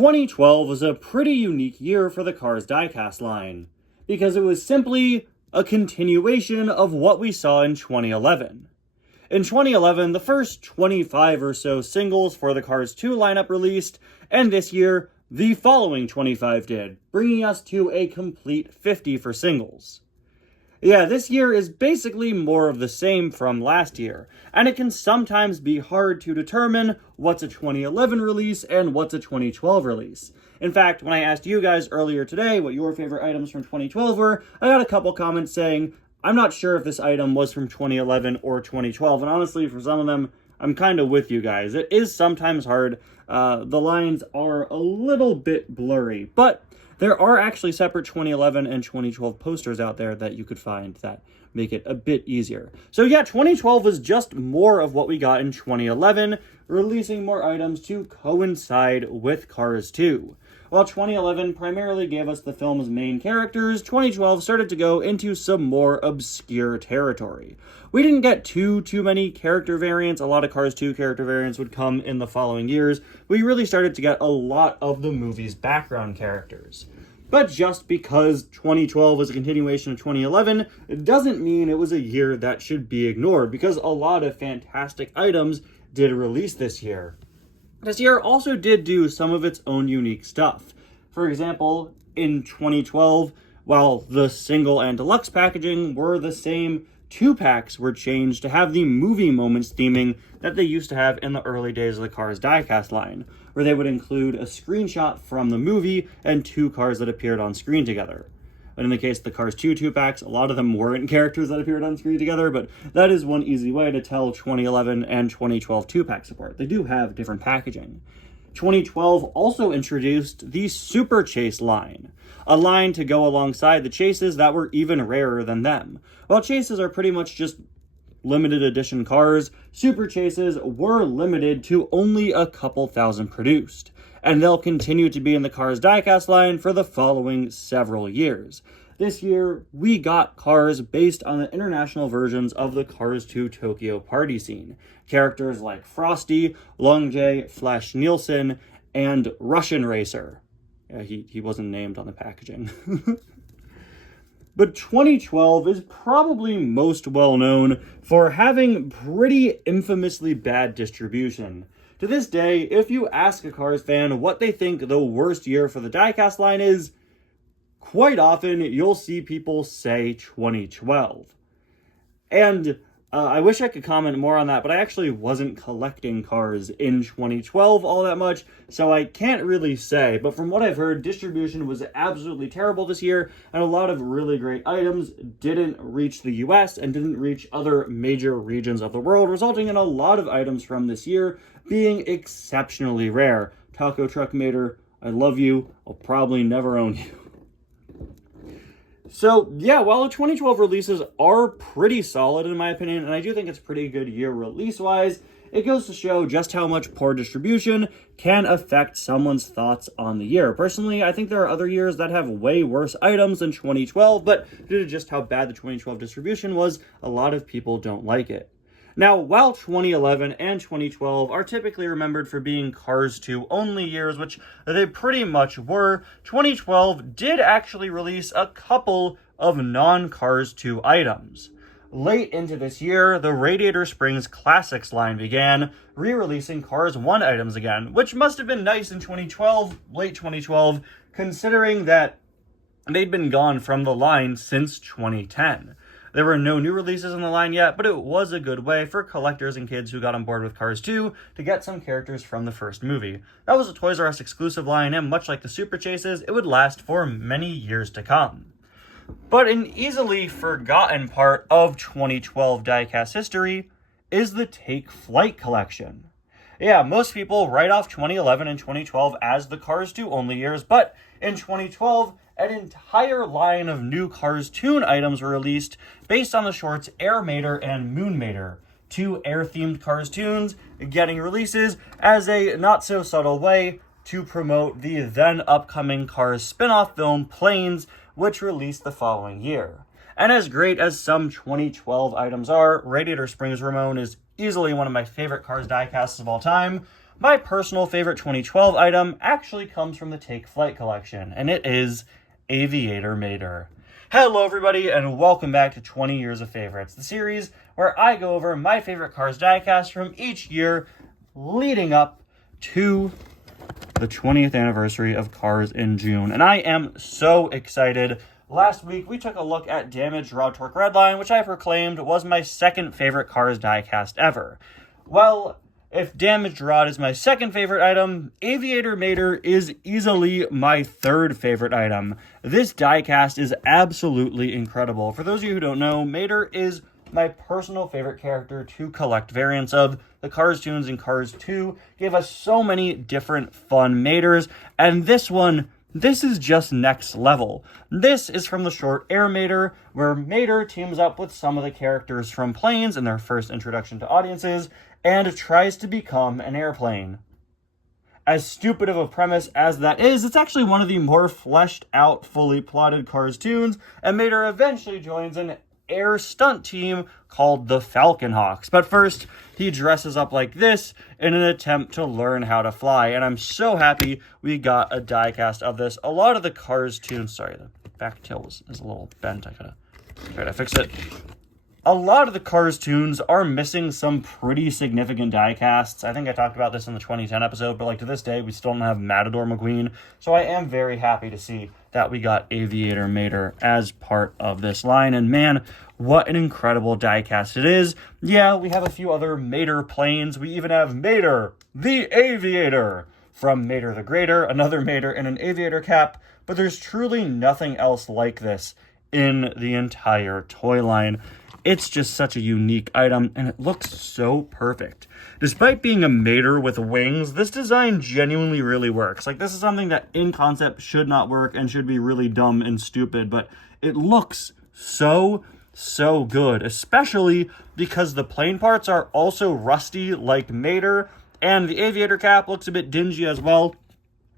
2012 was a pretty unique year for the Cars diecast line, because it was simply a continuation of what we saw in 2011. In 2011, the first 25 or so singles for the Cars 2 lineup released, and this year, the following 25 did, bringing us to a complete 50 for singles. Yeah, this year is basically more of the same from last year, and it can sometimes be hard to determine what's a 2011 release and what's a 2012 release. In fact, when I asked you guys earlier today what your favorite items from 2012 were, I got a couple comments saying, I'm not sure if this item was from 2011 or 2012, and honestly, for some of them, I'm kind of with you guys. It is sometimes hard. The lines are a little bit blurry, but there are actually separate 2011 and 2012 posters out there that you could find that make it a bit easier. So yeah, 2012 was just more of what we got in 2011, releasing more items to coincide with Cars 2. While 2011 primarily gave us the film's main characters, 2012 started to go into some more obscure territory. We didn't get too many character variants. A lot of Cars 2 character variants would come in the following years. We really started to get a lot of the movie's background characters. But just because 2012 was a continuation of 2011, it doesn't mean it was a year that should be ignored, because a lot of fantastic items did release this year. This year also did do some of its own unique stuff. For example, in 2012, while the single and deluxe packaging were the same, 2-packs were changed to have the movie moments theming that they used to have in the early days of the Cars diecast line, where they would include a screenshot from the movie and 2 cars that appeared on screen together. But in the case of the Cars 2 2-packs, a lot of them weren't characters that appeared on screen together, but that is one easy way to tell 2011 and 2012 2-packs apart. They do have different packaging. 2012 also introduced the Super Chase line, a line to go alongside the chases that were even rarer than them. While chases are pretty much just limited edition cars, Super Chases were limited to only a couple thousand produced, and they'll continue to be in the Cars diecast line for the following several years. This year, we got cars based on the international versions of the Cars 2 Tokyo party scene. Characters like Frosty, Longjay, Flash Nielsen, and Russian Racer. He wasn't named on the packaging. But 2012 is probably most well known for having pretty infamously bad distribution. To this day, if you ask a Cars fan what they think the worst year for the diecast line is, quite often you'll see people say 2012. And I wish I could comment more on that, but I actually wasn't collecting cars in 2012 all that much, so I can't really say. But from what I've heard, distribution was absolutely terrible this year, and a lot of really great items didn't reach the US and didn't reach other major regions of the world, resulting in a lot of items from this year being exceptionally rare. Taco Truck Mater, I love you. I'll probably never own you. So, yeah, while the 2012 releases are pretty solid in my opinion, and I do think it's a pretty good year release-wise, it goes to show just how much poor distribution can affect someone's thoughts on the year. Personally, I think there are other years that have way worse items than 2012, but due to just how bad the 2012 distribution was, a lot of people don't like it. Now, while 2011 and 2012 are typically remembered for being Cars 2 only years, which they pretty much were, 2012 did actually release a couple of non-Cars 2 items. Late into this year, the Radiator Springs Classics line began, re-releasing Cars 1 items again, which must have been nice in 2012, late 2012, considering that they'd been gone from the line since 2010. There were no new releases in the line yet, but it was a good way for collectors and kids who got on board with Cars 2 to get some characters from the first movie. That was a Toys R Us exclusive line, and much like the Super Chases, it would last for many years to come. But an easily forgotten part of 2012 diecast history is the Take Flight collection. Yeah, most people write off 2011 and 2012 as the Cars 2 only years, but in 2012, an entire line of new Cars Toon items were released based on the shorts Air Mater and Moon Mater, 2 air-themed Cars Toons getting releases as a not-so-subtle way to promote the then-upcoming Cars spin-off film Planes, which released the following year. And as great as some 2012 items are, Radiator Springs Ramon is easily one of my favorite Cars diecasts of all time, my personal favorite 2012 item actually comes from the Take Flight collection, and it is Aviator Mater. Hello everybody, and welcome back to 20 Years of Favorites, the series where I go over my favorite Cars diecast from each year leading up to the 20th anniversary of Cars in June. And I am so excited. Last week, we took a look at Damaged Raw Torque Redline, which I proclaimed was my second favorite Cars diecast ever. Well, if Damaged Rod is my second favorite item, Aviator Mater is easily my third favorite item. This diecast is absolutely incredible. For those of you who don't know, Mater is my personal favorite character to collect variants of. The Cars tunes in Cars 2 gave us so many different fun Maters, and this is just next level. This is from the short Air Mater, where Mater teams up with some of the characters from planes in their first introduction to audiences, and tries to become an airplane. As stupid of a premise as that is, it's actually one of the more fleshed out, fully plotted Cars tunes, and Mater eventually joins an air stunt team called the Falcon Hawks. But first, he dresses up like this in an attempt to learn how to fly, and I'm so happy we got a diecast of this. A lot of the Cars tunes, sorry, the back tail is a little bent. I gotta try to fix it. A lot of the Cars tunes are missing some pretty significant diecasts. I think I talked about this in the 2010 episode, but to this day, we still don't have Matador McQueen. So I am very happy to see that we got Aviator Mater as part of this line. And man, what an incredible diecast it is. Yeah, we have a few other Mater planes. We even have Mater, the Aviator, from Mater the Greater, another Mater in an Aviator cap. But there's truly nothing else like this in the entire toy line. It's just such a unique item, and it looks so perfect. Despite being a Mater with wings, this design genuinely really works. This is something that in concept should not work and should be really dumb and stupid, but it looks so good, especially because the plane parts are also rusty like Mater, and the Aviator cap looks a bit dingy as well,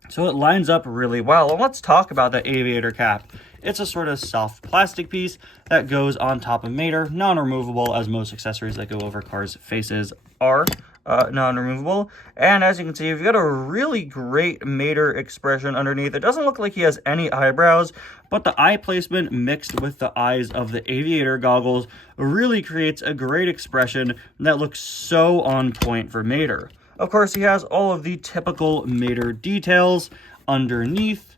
so it lines up really well. And let's talk about the Aviator cap. It's a sort of soft plastic piece that goes on top of Mater, non-removable, as most accessories that go over Cars' faces are non-removable. And as you can see, you've got a really great Mater expression underneath. It doesn't look like he has any eyebrows, but the eye placement mixed with the eyes of the Aviator goggles really creates a great expression that looks so on point for Mater. Of course, he has all of the typical Mater details underneath.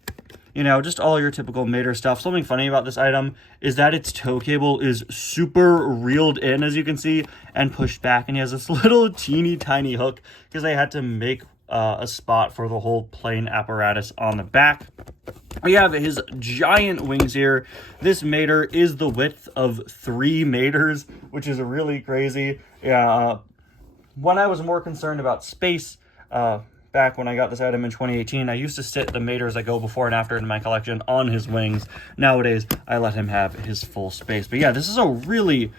Just all your typical Mater stuff. Something funny about this item is that its tow cable is super reeled in, as you can see, and pushed back. And he has this little teeny tiny hook because they had to make a spot for the whole plane apparatus on the back. We have his giant wings here. This Mater is the width of 3 Maters, which is really crazy. Yeah, when I was more concerned about space, back when I got this item in 2018, I used to sit the Maters that go before and after in my collection on his wings. Nowadays, I let him have his full space. But yeah, this is a really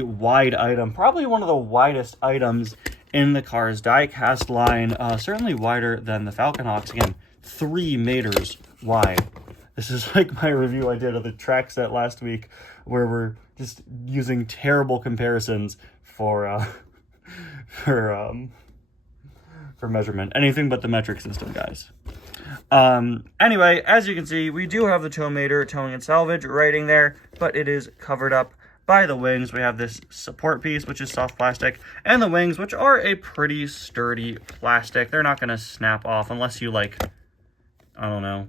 wide item. Probably one of the widest items in the Cars diecast line. Certainly wider than the Falcon Hawks. Again, 3 Maters wide. This is like my review I did of the track set last week, where we're just using terrible comparisons for measurement. Anything but the metric system, guys. Anyway, as you can see, we do have the tow Mater towing and salvage writing there, but it is covered up by the wings. We have this support piece, which is soft plastic, and the wings, which are a pretty sturdy plastic. They're not going to snap off unless you, I don't know,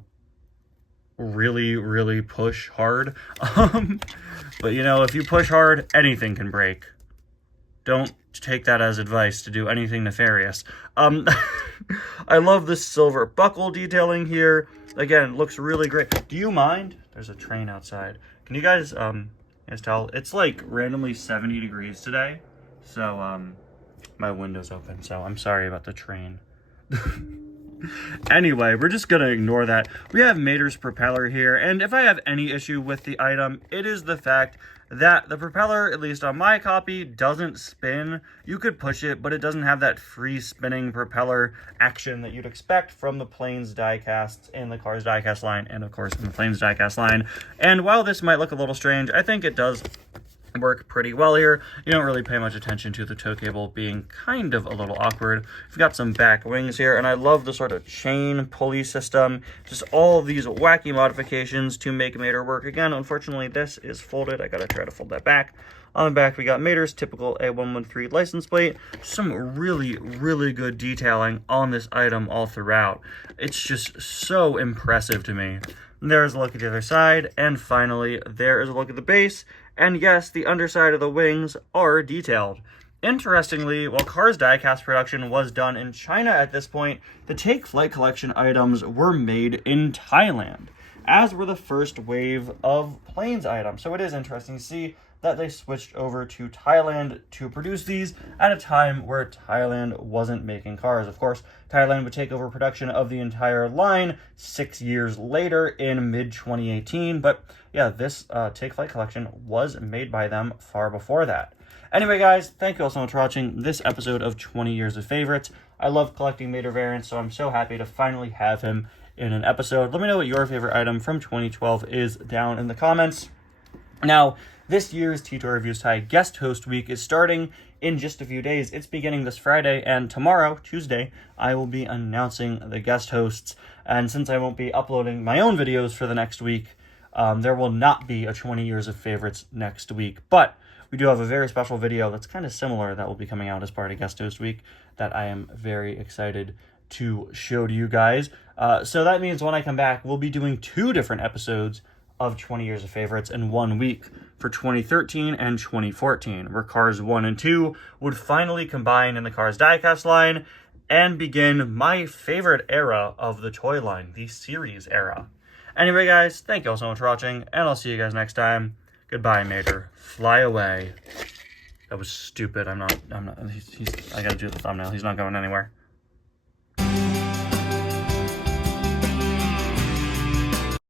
really push hard. But, if you push hard, anything can break. Don't take that as advice to do anything nefarious. I love this silver buckle detailing here. Again, it looks really great. Do you mind? There's a train outside. Can you guys tell? It's randomly 70 degrees today. So my window's open. So I'm sorry about the train. Anyway, we're just going to ignore that. We have Mater's propeller here. And if I have any issue with the item, it is the fact that the propeller, at least on my copy, doesn't spin. You could push it, but it doesn't have that free spinning propeller action that you'd expect from the Planes diecasts in the Cars diecast line, and of course in the Planes diecast line. And while this might look a little strange, I think it does work pretty well here. You don't really pay much attention to the tow cable being kind of a little awkward. We've got some back wings here, and I love the sort of chain pulley system. Just all of these wacky modifications to make Mater work. Again, unfortunately, this is folded. I gotta try to fold that back. On the back, we got Mater's typical A113 license plate. Some really, really good detailing on this item all throughout. It's just so impressive to me. There's a look at the other side, and finally, there is a look at the base. And yes, the underside of the wings are detailed. Interestingly, while Cars diecast production was done in China at this point, the Take Flight collection items were made in Thailand, as were the first wave of planes items. So it is interesting to see that they switched over to Thailand to produce these at a time where Thailand wasn't making cars. Of course, Thailand would take over production of the entire line 6 years later in mid-2018. But yeah, this Take Flight collection was made by them far before that. Anyway, guys, thank you all so much for watching this episode of 20 Years of Favorites. I love collecting Mater variants, so I'm so happy to finally have him in an episode. Let me know what your favorite item from 2012 is down in the comments. Now, this year's T-Toy Reviews Thai guest host week is starting in just a few days. It's beginning this Friday, and tomorrow, Tuesday, I will be announcing the guest hosts. And since I won't be uploading my own videos for the next week, there will not be a 20 Years of Favorites next week. But we do have a very special video that's kind of similar that will be coming out as part of guest host week that I am very excited to show to you guys. So that means when I come back, we'll be doing 2 different episodes of 20 Years of Favorites in 1 week for 2013 and 2014, where Cars 1 and 2 would finally combine in the Cars diecast line and begin my favorite era of the toy line, the series era. Anyway, guys, thank you all so much for watching, and I'll see you guys next time. Goodbye, Mater. Fly away. That was stupid. I gotta do the thumbnail. He's not going anywhere.